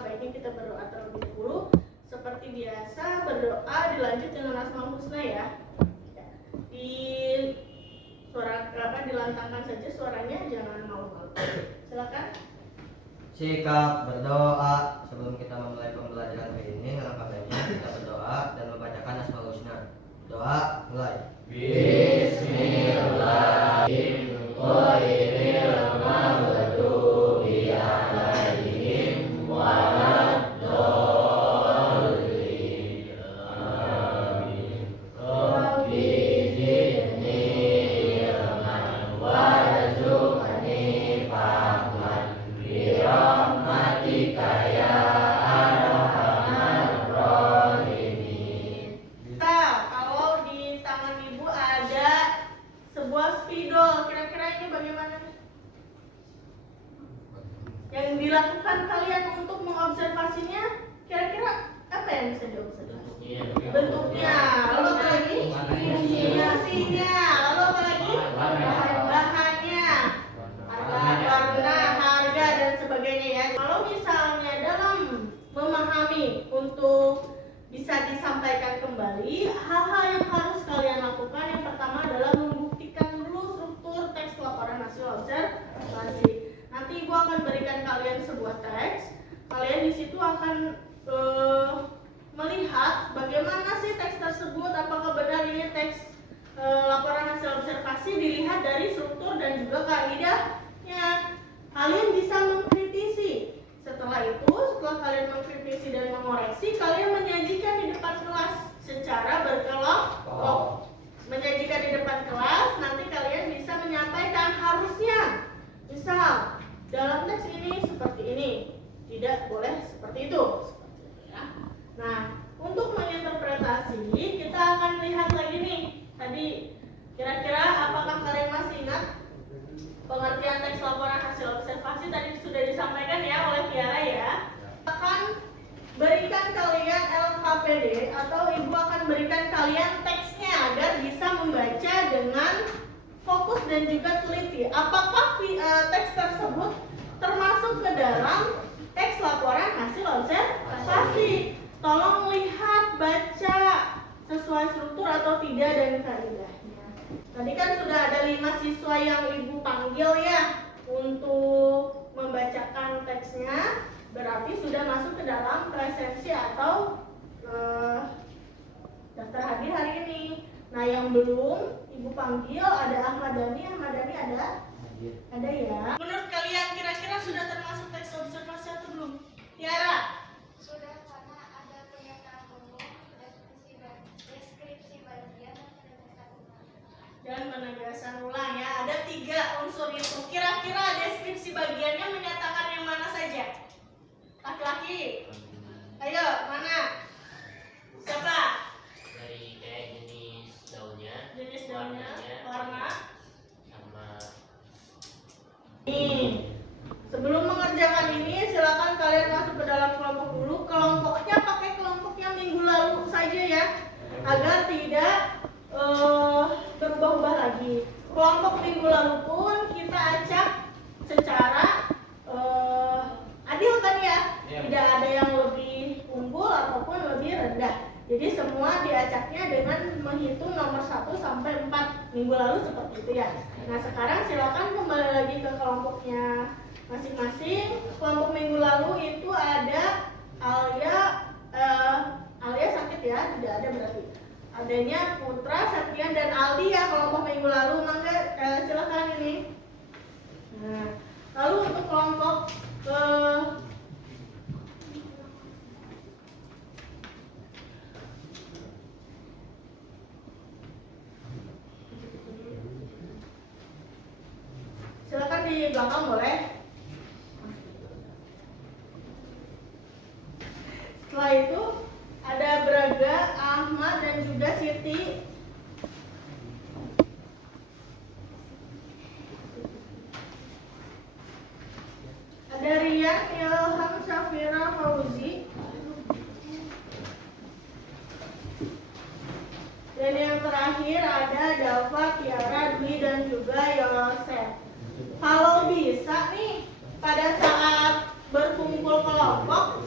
baiknya kita berdoa terlebih dahulu. Seperti biasa, berdoa dilanjut dengan Asmaul Husna ya. Di suara dilantangkan saja suaranya, jangan malu-malu. Silakan. Sikap berdoa. Sebelum kita memulai pembelajaran hari ini, alangkah baiknya kita berdoa dan membacakan Asmaul Husna. Doa mulai. Kalau di tangan ibu ada sebuah spidol, kira-kira ini bagaimana? Yang dilakukan kalian untuk mengobservasinya, kira-kira apa yang bisa diobservasi? Bentuknya, lalu apa lagi? Fungsinya, lalu apa lagi? Bahannya, warna, harga dan sebagainya ya. Kalau misalnya dalam memahami untuk bisa disampaikan kembali, hal-hal yang harus kalian lakukan yang pertama adalah membuktikan dulu struktur teks laporan hasil observasi. Nanti ibu akan berikan kalian sebuah teks, kalian di situ akan melihat bagaimana sih teks tersebut, apakah benar ini teks laporan hasil observasi dilihat dari struktur dan juga kaidahnya. Kalian bisa mengkritisi. Setelah kalian mengkritisi dan mengoreksi, kalian menyajikan di depan kelas secara berkelompok. Menyajikan di depan kelas, nanti kalian bisa menyampaikan harusnya. Misal, dalam teks ini seperti ini, tidak boleh seperti itu. Nah, untuk menginterpretasi, kita akan lihat lagi nih. Tadi, kira-kira apakah kalian masih ingat pengertian teks laporan hasil observasi tadi sudah disampaikan ya oleh Tiara ya. Akan berikan kalian LKPD atau ibu akan berikan kalian teksnya agar bisa membaca dengan fokus dan juga teliti. Apakah teks tersebut termasuk ke dalam teks laporan hasil observasi? Tolong lihat, baca sesuai struktur atau tidak dan kaidahnya. Tadi kan sudah ada 5 siswa yang ibu panggil ya untuk membacakan teksnya, berarti sudah masuk ke dalam presensi atau daftar hadir hari ini. Nah, yang belum ibu panggil ada Ahmad Dhani ada? Ada ya. Menurut kalian kira-kira sudah termasuk teks observasi atau belum? Tiara? Sudah, karena ada pernyataan umum, deskripsi bagian Dan penegasan ulang ya. Ada 3 unsur itu. Kira-kira deskripsi bagiannya menyatakan yang mana saja? Laki-laki. Ayo, mana? Siapa? Dari kayak jenis daunnya, Warna. sama Nih. Sebelum mengerjakan ini, silakan kalian masuk ke dalam kelompok dulu. Kelompoknya pakai kelompok yang minggu lalu saja ya, agar tidak berubah-ubah lagi. Kelompok minggu lalu pun kita acak secara adil kan ya, tidak ada yang lebih unggul ataupun lebih rendah. Jadi semua diacaknya dengan menghitung nomor 1 sampai 4 minggu lalu seperti itu ya. Nah, sekarang silakan kembali lagi ke kelompoknya masing-masing. Kelompok minggu lalu itu ada Alia sakit ya, tidak ada berarti. Adanya Putra, Septian dan Aldi ya kelompok minggu lalu. Maka silakan ini. Nah, lalu untuk kelompok silakan di belakang boleh. Setelah itu ada Braga, Ahmad dan juga Siti. Ada Rian, Ilham, Syafira, Fauzi. Dan yang terakhir ada Dava, Tiara, Dwi dan juga Yosef. Kalau bisa nih pada saat berkumpul kelompok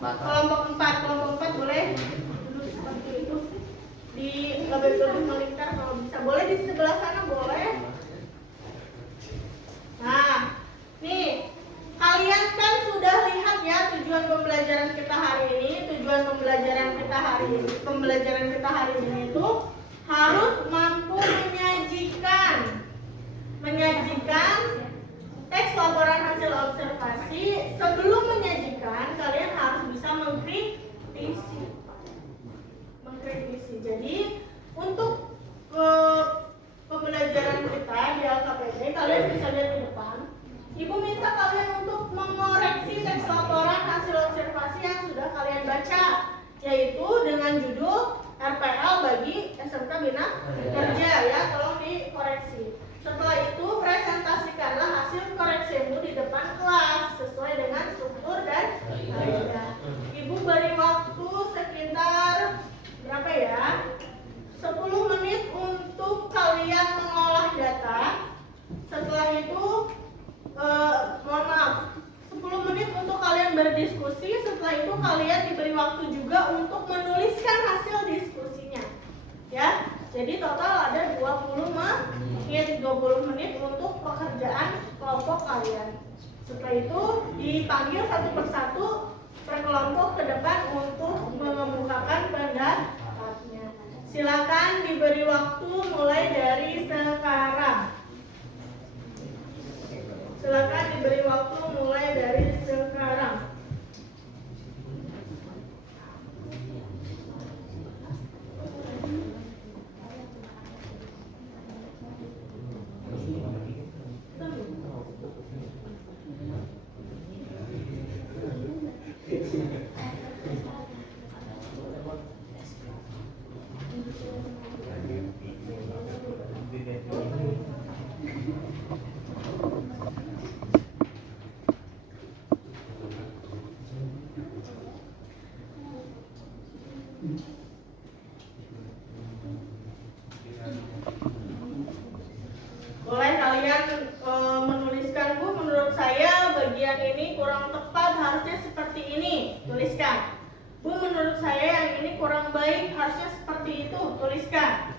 Kelompok 4 boleh duduk seperti itu. Di lebih melingkar kalau bisa. Boleh di sebelah sana boleh. Nah, nih kalian kan sudah lihat ya tujuan pembelajaran kita hari ini. Tujuan pembelajaran kita hari ini itu harus mampu menyajikan teks laporan hasil observasi. Sebelum menyajikan, kalian harus bisa mengkritisi. Jadi untuk pembelajaran kita di LKPD, kalian bisa lihat di depan. Ibu minta kalian untuk mengoreksi teks laporan hasil observasi yang sudah kalian baca, yaitu dengan judul RPL bagi SMK Bina Kerja ya, tolong dikoreksi. Setelah itu presentasikanlah hasil koreksimu di depan kelas sesuai dengan struktur dan kaidah. Ibu beri waktu sekitar berapa ya? 10 menit untuk kalian mengolah data. Setelah itu mohon maaf, 10 menit untuk kalian berdiskusi. Setelah itu kalian diberi waktu juga untuk menuliskan hasil diskusinya. Ya. Jadi total ada 20 menit untuk pekerjaan kelompok kalian. Setelah itu dipanggil satu persatu per kelompok ke depan untuk mengemukakan pendapatnya. Silakan diberi waktu mulai dari sekarang. Boleh kalian menuliskan, Bu, menurut saya bagian ini kurang tepat, harusnya seperti ini, tuliskan. Bu, menurut saya yang ini kurang baik, harusnya seperti itu, tuliskan.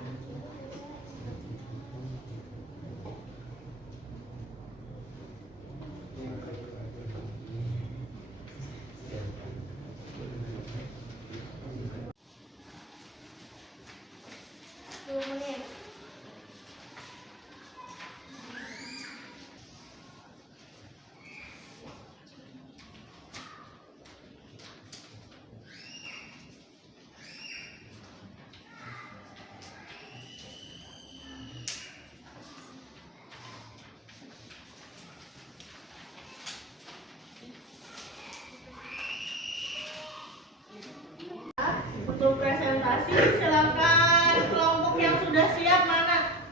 Untuk presentasi, silakan kelompok yang sudah siap mana?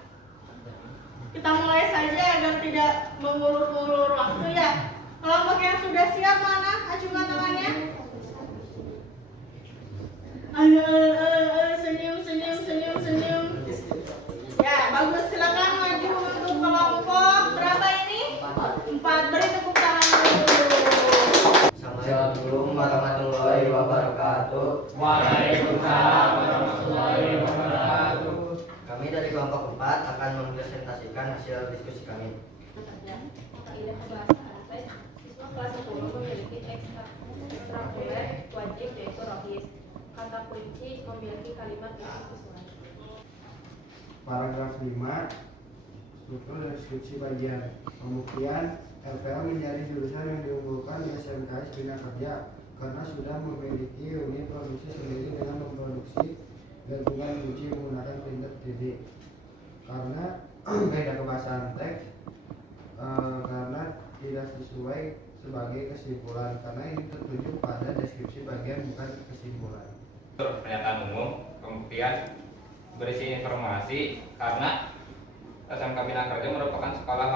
Kita mulai saja agar tidak mengulur-ulur waktu ya. Kelompok yang sudah siap mana? Acungkan tangannya. Senyum. Ya, bagus. Silakan maju untuk kelompok berapa ini? 4. Beri tepuk tangan dulu. Assalamualaikum warahmatullahi wabarakatuh. Waalaikumsalam warahmatullahi wabarakatuh. Kami dari kelompok 4 akan mempresentasikan hasil diskusi kami. Siswa kelas 10 memiliki ekstrakurikuler wajib yaitu rohis. Kata kunci memiliki kalimat yang sesuai. Paragraf 5, struktur deskripsi bagian. Pembuktian LPL menjadi jurusan yang diunggulkan di SMKS Bina Kerja karena sudah memiliki unit produksi sendiri dengan memproduksi gantungan kunci menggunakan printer 3D. Karena beda kebahasan teks, karena tidak sesuai sebagai kesimpulan, karena ini tertuju pada deskripsi bagian bukan kesimpulan. Pernyataan umum, pembuktian berisi informasi karena SMK Bina Kerja merupakan sekolah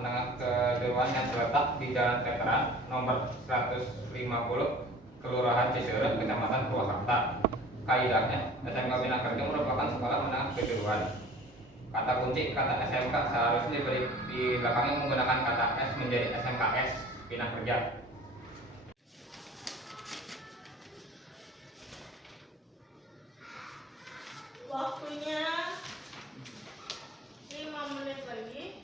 menengah kejuruan yang terletak di Jalan Veteran nomor 150, Kelurahan Ciserem, Kecamatan Purwakarta. Kaidahnya, SMK Bina Kerja merupakan sekolah menengah kejuruan. Kata kunci kata SMK seharusnya di belakangnya menggunakan kata S menjadi SMKS Bina Kerja. Waktunya 5 menit lagi.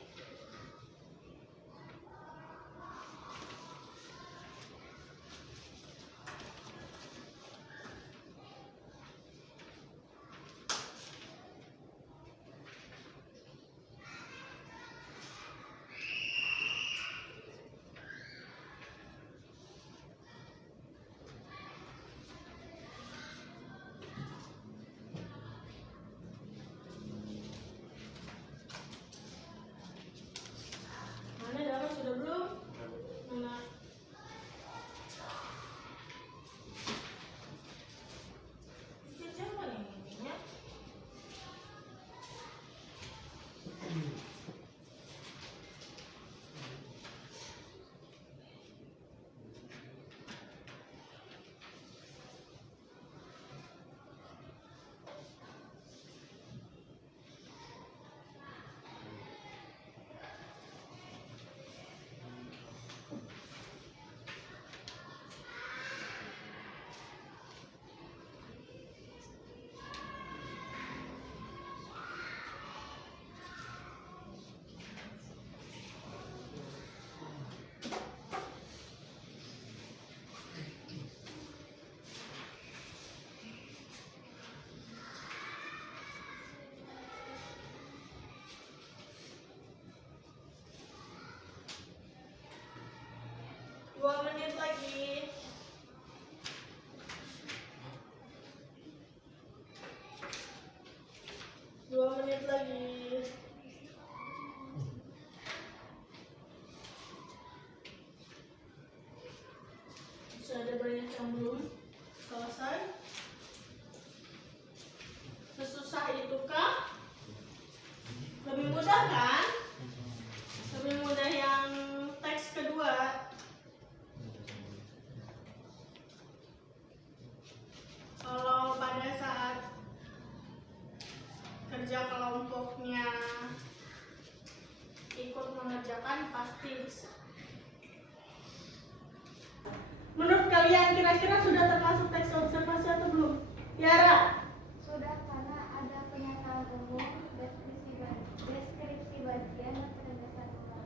Mana Dara sudah belum? Mana? Jam mana ini? Dua menit lagi. Dua menit lagi. Bisa ada banyak yang belum selesai. Sesusah itukah? Lebih mudah kan? Lebih mudah yang teks kedua. Kalau pada saat kerja kelompoknya ikut mengerjakan pasti bisa. Menurut kalian kira-kira sudah termasuk teks observasi atau belum? Yara? Sudah, karena ada pernyataan umum, deskripsi bagian dan penegasan ulang.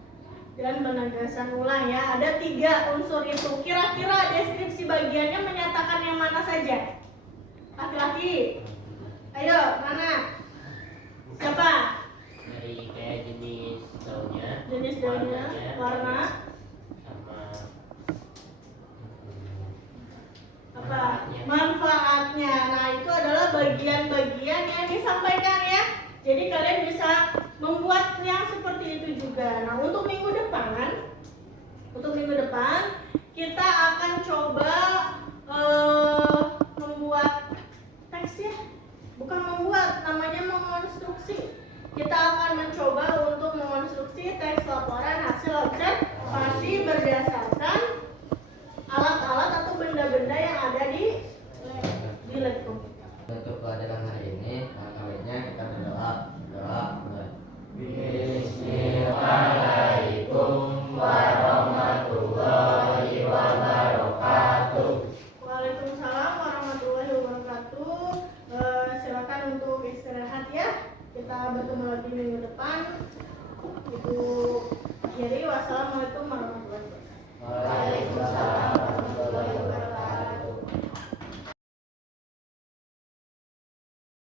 Dan penegasan ulang ya. Ada 3 unsur itu. Kira-kira deskripsi bagiannya menyatakan yang mana saja? Laki-laki. Ayo, mana? Siapa? Dari kayak jenis daunnya, Jenis daunnya, warna, sama apa? Manfaatnya. Nah, itu adalah bagian-bagian yang disampaikan ya. Jadi kalian bisa membuat yang seperti itu juga. Nah, untuk minggu depan kita akan coba membuat teks ya. Bukan membuat, namanya mengonstruksi. Kita akan mencoba untuk mengonstruksi teks laporan hasil observasi